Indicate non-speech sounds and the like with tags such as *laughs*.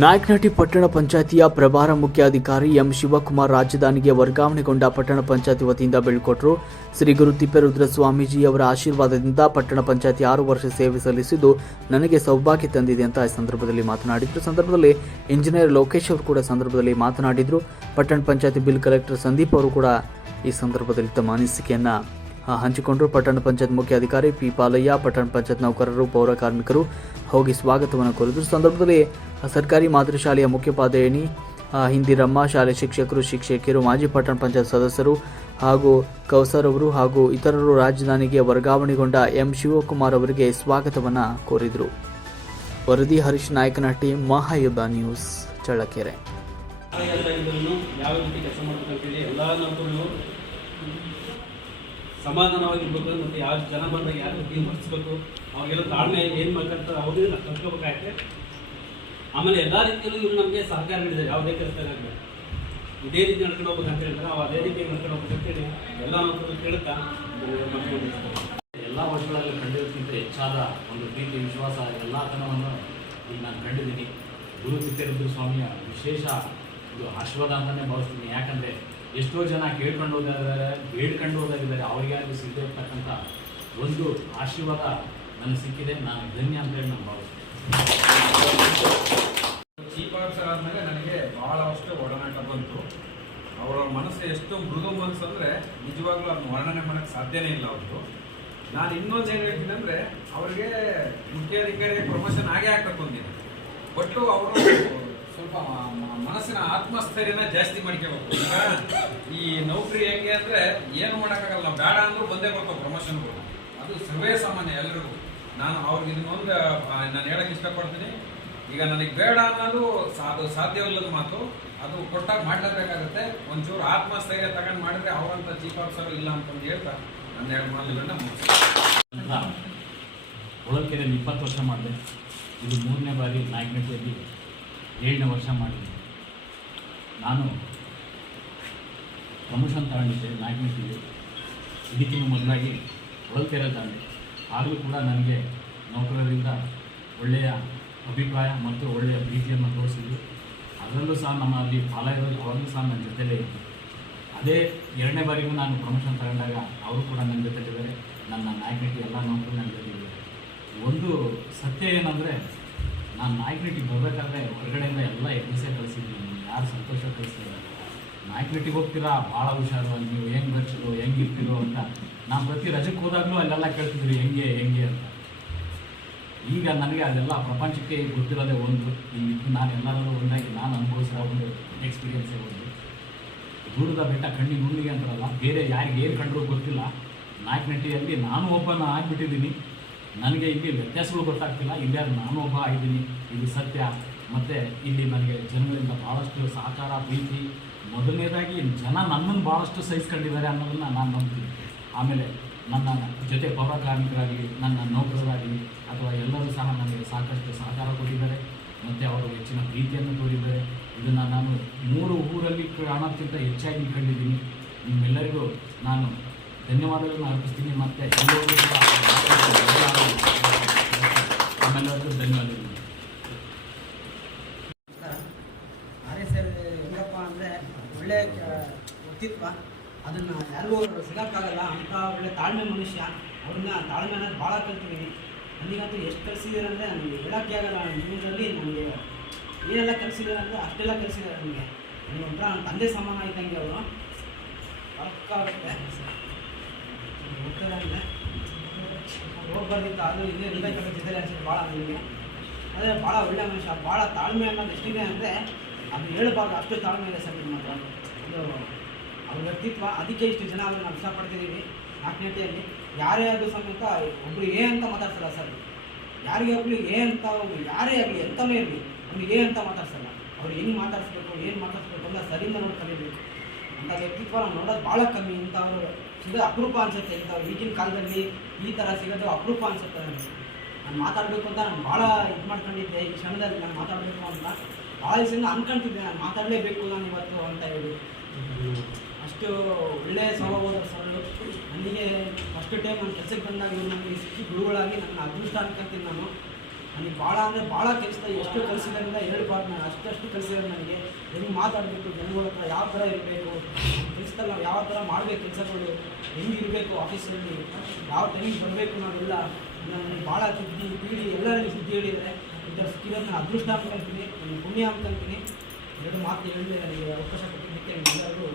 ನಾಯಕನಹಟ್ಟಿ ಪಟ್ಟಣ ಪಂಚಾಯತಿಯ ಪ್ರಭಾರ ಮುಖ್ಯಾಧಿಕಾರಿ ಎಂ ಶಿವಕುಮಾರ್ ರಾಜಧಾನಿಗೆ ವರ್ಗಾವಣೆಗೊಂಡ ಪಟ್ಟಣ ಪಂಚಾಯತಿ ವತಿಯಿಂದ ಬೀಳ್ಕೊಟ್ಟರು ಶ್ರೀ ಗುರು ತಿಪ್ಪೇರುದ್ರ ಸ್ವಾಮೀಜಿ ಅವರ ಆಶೀರ್ವಾದದಿಂದ ಪಟ್ಟಣ ಪಂಚಾಯತಿ ಆರು ವರ್ಷ ಸೇವೆ ಸಲ್ಲಿಸಿದ್ದು ನನಗೆ ಸೌಭಾಗ್ಯ ತಂದಿದೆ ಅಂತ ಈ ಸಂದರ್ಭದಲ್ಲಿ ಮಾತನಾಡಿದ್ರು. ಸಂದರ್ಭದಲ್ಲಿ ಇಂಜಿನಿಯರ್ ಲೋಕೇಶ್ ಅವರು ಕೂಡ ಸಂದರ್ಭದಲ್ಲಿ ಮಾತನಾಡಿದ್ರು. ಪಟ್ಟಣ ಪಂಚಾಯತಿ ಬಿಲ್ ಕಲೆಕ್ಟರ್ ಸಂದೀಪ್ ಅವರು ಕೂಡ ಈ ಸಂದರ್ಭದಲ್ಲಿ ತಮ್ಮ ಅನಿಸಿಕೆಯನ್ನ ಹಂಚಿಕೊಂಡರು. ಪಟ್ಟಣ ಪಂಚಾಯತ್ ಮುಖ್ಯಾಧಿಕಾರಿ ಪಿ ಪಾಲಯ್ಯ, ಪಟ್ಟಣ ಪಂಚಾಯತ್ ನೌಕರರು, ಪೌರ ಕಾರ್ಮಿಕರು ಹೋಗಿ ಸ್ವಾಗತವನ್ನು ಕೋರಿದ್ರು. ಸಂದರ್ಭದಲ್ಲಿ ಸರ್ಕಾರಿ ಮಾದರಿ ಶಾಲೆಯ ಮುಖ್ಯೋಪಾಧ್ಯಾಯಿನಿ ಹಿಂದಿರಮ್ಮ, ಶಾಲೆ ಶಿಕ್ಷಕರು, ಶಿಕ್ಷಕಿಯರು, ಮಾಜಿ ಪಟ್ಟಣ ಪಂಚಾಯತ್ ಸದಸ್ಯರು ಹಾಗೂ ಕೌಸರ್ ಅವರು ಹಾಗೂ ಇತರರು ರಾಜಧಾನಿಗೆ ವರ್ಗಾವಣೆಗೊಂಡ ಎಂ ಶಿವಕುಮಾರ್ ಅವರಿಗೆ ಸ್ವಾಗತವನ್ನು ಕೋರಿದರು. ವರದಿ ಹರೀಶ್ ನಾಯಕನಹಟ್ಟಿ ಮಹಾಯುದ್ಧ ನ್ಯೂಸ್, ಚಳ್ಳಕೆರೆ. ಆಮೇಲೆ ಎಲ್ಲ ರೀತಿಯಲ್ಲೂ ಇವರು ನಮಗೆ ಸಹಕಾರ ನೀಡಿದ್ದಾರೆ. ಯಾವುದೇ ಕೆಲಸದಾಗಲಿ ಇದೇ ರೀತಿ ನಡ್ಕೊಂಡು ಅಂತ ಹೇಳ್ತಾರೆ. ನಾವು ಅದೇ ರೀತಿ ನಡ್ಕೊಂಡು ಹೋಗ್ಬೇಕು ಅಂತೇಳಿ ಎಲ್ಲ ಮಕ್ಕಳು ಕೇಳುತ್ತಾ ಎಲ್ಲ ವರ್ಷಗಳಲ್ಲಿ ಕಂಡಿರೋದಕ್ಕಿಂತ ಹೆಚ್ಚಾದ ಒಂದು ಪ್ರೀತಿ, ವಿಶ್ವಾಸ, ಎಲ್ಲ ತನವನ್ನು ಈಗ ನಾನು ಕಂಡಿದ್ದೀನಿ. ಗುರು ತಿಪ್ಪೇರುದ್ರ ಸ್ವಾಮಿಯ ವಿಶೇಷ ಇದು ಆಶೀರ್ವಾದ ಅಂತಲೇ ಭಾವಿಸ್ತೀನಿ. ಯಾಕಂದರೆ ಎಷ್ಟೋ ಜನ ಕೇಳ್ಕೊಂಡು ಹೋದಾಗಿದ್ದಾರೆ, ಬೇಡ್ಕೊಂಡು ಹೋದಾಗಿದ್ದಾರೆ. ಅವರಿಗೆ ಯಾರಿಗೂ ಸಿಗದೇ ಇರ್ತಕ್ಕಂಥ ಒಂದು ಆಶೀರ್ವಾದ ನನಗೆ ಸಿಕ್ಕಿದೆ. ನಾನು ಧನ್ಯ ಅಂತೇಳಿ ನಾನು ಭಾವಿಸ್ತೀನಿ. ಚೀಫ್ ಆದಮೇಲೆ ನನಗೆ ಬಹಳಷ್ಟು ಒಡನಾಟ ಬಂತು. ಅವರ ಮನಸ್ಸು ಎಷ್ಟು ಮೃದು ಮನಸ್ಸು ಅಂದರೆ ನಿಜವಾಗ್ಲೂ ಅದನ್ನ ವರ್ಣನೆ ಮಾಡೋಕ್ಕೆ ಸಾಧ್ಯನೇ ಇಲ್ಲ ಅವರು ನಾನು ಇನ್ನೊಂದು ಏನು ಹೇಳ್ತೀನಿ ಅಂದರೆ ಅವ್ರಿಗೆ ಮುಖ್ಯಾಧಿಕಾರಿ ಪ್ರಮೋಷನ್ ಆಗೇ ಆಗ್ಬೇಕು ಅಂದಿನಿ. ಒಟ್ಟು ಅವರು ಸ್ವಲ್ಪ ಮನಸ್ಸಿನ ಆತ್ಮಸ್ಥೈರ್ಯನ ಜಾಸ್ತಿ ಮಾಡ್ಕೋಬೇಕು. ಈ ನೌಕರಿ ಹೆಂಗೆ ಅಂದರೆ ಏನು ಮಾಡೋಕ್ಕಾಗಲ್ಲ, ನಾವು ಬೇಡ ಅಂದರೂ ಬಂದೇ ಬರ್ತಾವೆ ಪ್ರಮೋಷನ್ಗಳು ಅದು ಸರ್ವೇ ಸಾಮಾನ್ಯ ಎಲ್ಲರಿಗೂ ನಾನು ಅವ್ರಿಗೆ ಇದನ್ನೊಂದು ನಾನು ಹೇಳಕ್ಕೆ ಇಷ್ಟಪಡ್ತೀನಿ. ಈಗ ನನಗೆ ಬೇಡ ಅನ್ನೋದು ಅದು ಸಾಧ್ಯವಿಲ್ಲದ ಮಾತು, ಅದು ಕೊಟ್ಟಾಗ ಮಾಡಲೇಬೇಕಾಗುತ್ತೆ. ಒಂಚೂರು ಆತ್ಮಸ್ಥೈರ್ಯ ತಗೊಂಡು ಮಾಡಿದ್ರೆ ಅವರಂತ ಚೀಫ್ ಆಫೀಸರ್ ಇಲ್ಲ ಅಂತಂದು ಹೇಳ್ತಾ ನನ್ನ ಎರಡು ಮಾತುಗಳನ್ನ ಮುಗಿಸ್ತೀನಿ. ಇಪ್ಪತ್ತು ವರ್ಷ ಮಾಡಿದೆ. ಇದು ಮೂರನೇ ಬಾರಿ ನಾಯಕನಹಟ್ಟಿಯಲ್ಲಿ ಏಳನೇ ವರ್ಷ ಮಾಡಿದೆ. ನಾನು ಪ್ರಮೋಷನ್ ತಗೊಂಡಿದ್ದೆ ನಾಯಕನಹಟ್ಟಿಗೆ. ಇದಕ್ಕಿಂತ ಮೊದಲಾಗಿ ಹೊಳಲ್ಕೆರೆ ತಗೊಂಡೆ ಆದರೂ ಕೂಡ ನನಗೆ ನೌಕರರಿಂದ ಒಳ್ಳೆಯ ಅಭಿಪ್ರಾಯ ಮತ್ತು ಒಳ್ಳೆಯ ಪ್ರೀತಿಯನ್ನು ತೋರಿಸಿದ್ರು. ಅದರಲ್ಲೂ ಸಹ ನಮ್ಮ ಅಲ್ಲಿ ಇರೋದು ಅವರಲ್ಲೂ ಸಹ ನನ್ನ ಜೊತೆಲೇ ಇದ್ದರು. ಅದೇ ಎರಡನೇ ಬಾರಿಗೂ ನಾನು ಪ್ರಮೋಷನ್ ತಗೊಂಡಾಗ ಅವರು ಕೂಡ ನನ್ನ ಜೊತೆಲಿದ್ದಾರೆ. ನನ್ನ ನಾಯಕನಟಿ ಎಲ್ಲ ನೌಕರು ನನ್ನ ಜೊತೆಲಿದ್ದಾರೆ. ಒಂದು ಸತ್ಯ ಏನಂದರೆ, ನಾನು ನಾಯಕನಟಿಗೆ ಬರಬೇಕಾದ್ರೆ ಹೊರಗಡೆಯಿಂದ ಎಲ್ಲ ಎಬ್ಬಿಸೇ ಕಳಿಸಿದ್ದೀನಿ ಯಾರು ಸಂತೋಷ ಕಳಿಸ್ತಿಲ್ಲ ನಾಯಕನಿಟಿಗೆ ಹೋಗ್ತೀರಾ? ಭಾಳ ಹುಷಾರು. ಅಲ್ಲಿ ನೀವು ಹೆಂಗೆ ಬರ್ತಿರೋ, ಹೆಂಗೆ ಅಂತ. ನಾನು ಪ್ರತಿ ರಜಕ್ಕೆ ಹೋದಾಗಲೂ ಅಲ್ಲೆಲ್ಲ ಕೇಳ್ತಿದ್ರು, ಹೆಂಗೆ ಹೆಂಗೆ ಅಂತ. ಈಗ ನನಗೆ ಅದೆಲ್ಲ ಪ್ರಪಂಚಕ್ಕೆ ಗೊತ್ತಿರೋದೇ ಒಂದು. ಇಲ್ಲಿ ನಾನು ಎಲ್ಲರಲ್ಲೂ ಒಂದಾಗಿ ನಾನು ಅನುಭವಿಸಿರೋ ಒಂದು ಎಕ್ಸ್ಪೀರಿಯೆನ್ಸೇ ಒಂದು. ದೂರದ ಬೆಟ್ಟ ಕಣ್ಣಿಗೆ ಹುಣ್ಣಿಗೆ ಅಂತಾರಲ್ಲ, ಬೇರೆ ಯಾರಿಗೆ ಏನು ಕಂಡ್ರೂ ಗೊತ್ತಿಲ್ಲ. ನಾಯಕನಟ್ಟಿಯಲ್ಲಿ ನಾನು ಒಬ್ಬನ ಆಗಿಬಿಟ್ಟಿದ್ದೀನಿ. ನನಗೆ ಇಲ್ಲಿ ವ್ಯತ್ಯಾಸಗಳು ಗೊತ್ತಾಗ್ತಿಲ್ಲ. ಇಲ್ಲಾರು ನಾನು ಒಬ್ಬ ಆಗಿದ್ದೀನಿ. ಇದು ಸತ್ಯ. ಮತ್ತು ಇಲ್ಲಿ ನನಗೆ ಜನಗಳಿಂದ ಭಾಳಷ್ಟು ಸಹಕಾರ, ಪ್ರೀತಿ. ಮೊದಲನೇದಾಗಿ ಜನ ನನ್ನನ್ನು ಭಾಳಷ್ಟು ಸಹಿಸ್ಕೊಂಡಿದ್ದಾರೆ ಅನ್ನೋದನ್ನು ನಾನು ನಂಬ್ತೀನಿ. ಆಮೇಲೆ ನನ್ನ ಜೊತೆ ಪೌರ ಕಾರ್ಮಿಕರಾಗಲಿ ನನ್ನ ನೌಕರರಾಗಲಿ ಅಥವಾ ಎಲ್ಲರೂ ಸಹ ನನಗೆ ಸಾಕಷ್ಟು ಸಹಕಾರ ಕೊಟ್ಟಿದ್ದಾರೆ. ಮತ್ತು ಅವರು ಹೆಚ್ಚಿನ ಪ್ರೀತಿಯನ್ನು ತೋರಿದ್ದಾರೆ. ಇದನ್ನು ನಾನು ಮೂರು ಊರಲ್ಲಿ ಕಾಣೋಕ್ಕಿಂತ ಹೆಚ್ಚಾಗಿ ಕಂಡಿದ್ದೀನಿ. ನಿಮ್ಮೆಲ್ಲರಿಗೂ ನಾನು ಧನ್ಯವಾದಗಳನ್ನು ಅರ್ಪಿಸ್ತೀನಿ. ಮತ್ತು ಎಲ್ಲರಿಗೂ ಸಹ *laughs* ನಮ್ಮೆಲ್ಲರಿಗೂ ಧನ್ಯವಾದಗಳು. ಹೆಂಗಪ್ಪ ಅಂದರೆ ಒಳ್ಳೆ ಕ- ವ್ಯಕ್ತಿತ್ವ. ಅದನ್ನು ಯಾರಿಗೂ ಸಿಗೋಕ್ಕಾಗಲ್ಲ ಅಂಥ ಒಳ್ಳೆ ತಾಳ್ಮೆ ಮನುಷ್ಯ, ಅವ್ರನ್ನ ತಾಳ್ಮೆ ಅನ್ನೋದು ಭಾಳ ಕಲ್ತಿದ್ದೀನಿ. ನನಗಂತೂ ಎಷ್ಟು ಕಲಿಸಿದ್ದಾರೆ ಅಂದರೆ ನನಗೆ ಹೇಳೋಕ್ಕೆ ಆಗಲ್ಲ ಜೀವನದಲ್ಲಿ ನನಗೆ ಏನೆಲ್ಲ ಕಲಿಸಿದ್ದಾರೆ ಅಷ್ಟೆಲ್ಲ ಕಲಿಸಿದ್ದಾರೆ ನನಗೆ. ನನಗೆ ಒಂಥರ ನನ್ನ ತಂದೆ ಸಮಾನ ಇದ್ದಂಗೆ ಅವರು. ಪಕ್ಕಾಗುತ್ತೆ ಹೋಗ್ತಾರೆ ಹೋಗ್ಬಾರ್ದಿತ್ತು ಅದು ಇದೇ ಹೃದಯ ಕಟ್ಟಿದ್ದಾರೆ ಅನ್ಸುತ್ತೆ ಭಾಳ ನನಗೆ. ಅದೇ ಭಾಳ ಒಳ್ಳೆ ಮನುಷ್ಯ, ಭಾಳ ತಾಳ್ಮೆ ಅನ್ನೋದು ಎಷ್ಟಿದೆ ಅಂದರೆ ಅದು ಹೇಳ್ಬಾರ್ದು, ಅಷ್ಟು ತಾಳ್ಮೆ ಇದೆ ಸರ್ ನಿಮ್ಮ ಹತ್ರ ಇದು ಅವ್ರ ವ್ಯಕ್ತಿತ್ವ ಅದಕ್ಕೆ ಇಷ್ಟು ಜನ ಅವ್ರನ್ನ ನಾವು ಇಷ್ಟಪಡ್ತಿದ್ದೀವಿ ನಾಲ್ಕನೇಟಿಯಲ್ಲಿ ಯಾರೇ ಆದರೂ ಸಮೇತ ಒಬ್ರು ಏ ಅಂತ ಮಾತಾಡ್ಸಲ್ಲ ಸರ್. ಯಾರಿಗೆ ಒಬ್ರು ಏ ಅಂತ ಒಬ್ರು ಯಾರೇ ಆಗಲಿ ಎಂಥವೇ ಇರಲಿ ಅವ್ರಿಗೆ ಏ ಅಂತ ಮಾತಾಡ್ಸಲ್ಲ. ಅವ್ರು ಹೆಂಗೆ ಮಾತಾಡಿಸ್ಬೇಕು, ಏನು ಮಾತಾಡಿಸ್ಬೇಕು ಅಂತ ಸರಿಯಿಂದ ನೋಡಿ ಕಲಿಬೇಕು. ಅಂಥ ವ್ಯಕ್ತಿತ್ವ ನಾವು ನೋಡೋದು ಭಾಳ ಕಮ್ಮಿ. ಇಂಥವ್ರು ಸಿಗೋದು ಅಪರೂಪ ಅನ್ಸುತ್ತೆ. ಇಂಥವ್ರು ಈಗಿನ ಕಾಲದಲ್ಲಿ ಈ ಥರ ಸಿಗೋದು ಅಪರೂಪ ಅನ್ಸುತ್ತೆ ನನಗೆ. ನಾನು ಮಾತಾಡಬೇಕು ಅಂತ ನಾನು ಭಾಳ ಇದು ಮಾಡ್ಕೊಂಡಿದ್ದೆ. ಈ ಕ್ಷಣದಲ್ಲಿ ನಾನು ಮಾತಾಡಬೇಕು ಅಂತ ಭಾಳ ದಿವಸದಿಂದ ಅನ್ಕೊಂತಿದ್ದೆ ನಾನು ಮಾತಾಡಲೇಬೇಕು ನಾನು ಇವತ್ತು ಅಂತ ಹೇಳಿ. ಅಷ್ಟು ಒಳ್ಳೆಯ ಸ್ವಭಾವದ ಸರಳು ನನಗೆ ಫಸ್ಟ್ ಟೈಮ್ ನನ್ನ ಕೆಲಸಕ್ಕೆ ಬಂದಾಗ ಇವ್ರು ನನಗೆ ಸಿಕ್ಕಿ ಗುರುಗಳಾಗಿ ನನ್ನ ಅದೃಷ್ಟ ಅನ್ಕೊಂತೀನಿ ನಾನು ನನಗೆ ಭಾಳ ಅಂದರೆ ಭಾಳ ಕೆಲಸದ ಎಷ್ಟು ಕಲಿಸಿದ್ರಿಂದ ಎರಡು ಬಾರ್ ನಾನು ಅಷ್ಟಷ್ಟು ಕಲಿಸಿದ್ರೆ ನನಗೆ ಹೆಂಗೆ ಮಾತಾಡಬೇಕು ಜನಗಳ ಹತ್ರ ಯಾವ ಥರ ಇರಬೇಕು, ಕೆಲಸದಲ್ಲಿ ನಾವು ಯಾವ ಥರ ಮಾಡಬೇಕು, ಕೆಲಸಗಳು ಹೆಂಗೆ ಇರಬೇಕು ಆಫೀಸಲ್ಲಿ ಯಾವ ಟೈಮಿಗೆ ಬರಬೇಕು ನಾವೆಲ್ಲ ನನಗೆ ಭಾಳ ಸುದ್ದಿ ಪೀಳಿ ಎಲ್ಲರಿಗೂ ಸುದ್ದಿ ಹೇಳಿದರೆ ಸಿಕ್ಕಿರೋದು ನಾನು ಅದೃಷ್ಟ ಅನ್ಕೊಂತೀನಿ ನನ್ನ ಪುಣ್ಯ ಅನ್ಕೊಂತೀನಿ ಎರಡು ಮಾತು ಹೇಳಿ ನನಗೆ ಅವಕಾಶ ಕೊಟ್ಟಿದ್ದಕ್ಕೆ ನಿಮ್ಮೆಲ್ಲರಿಗೂ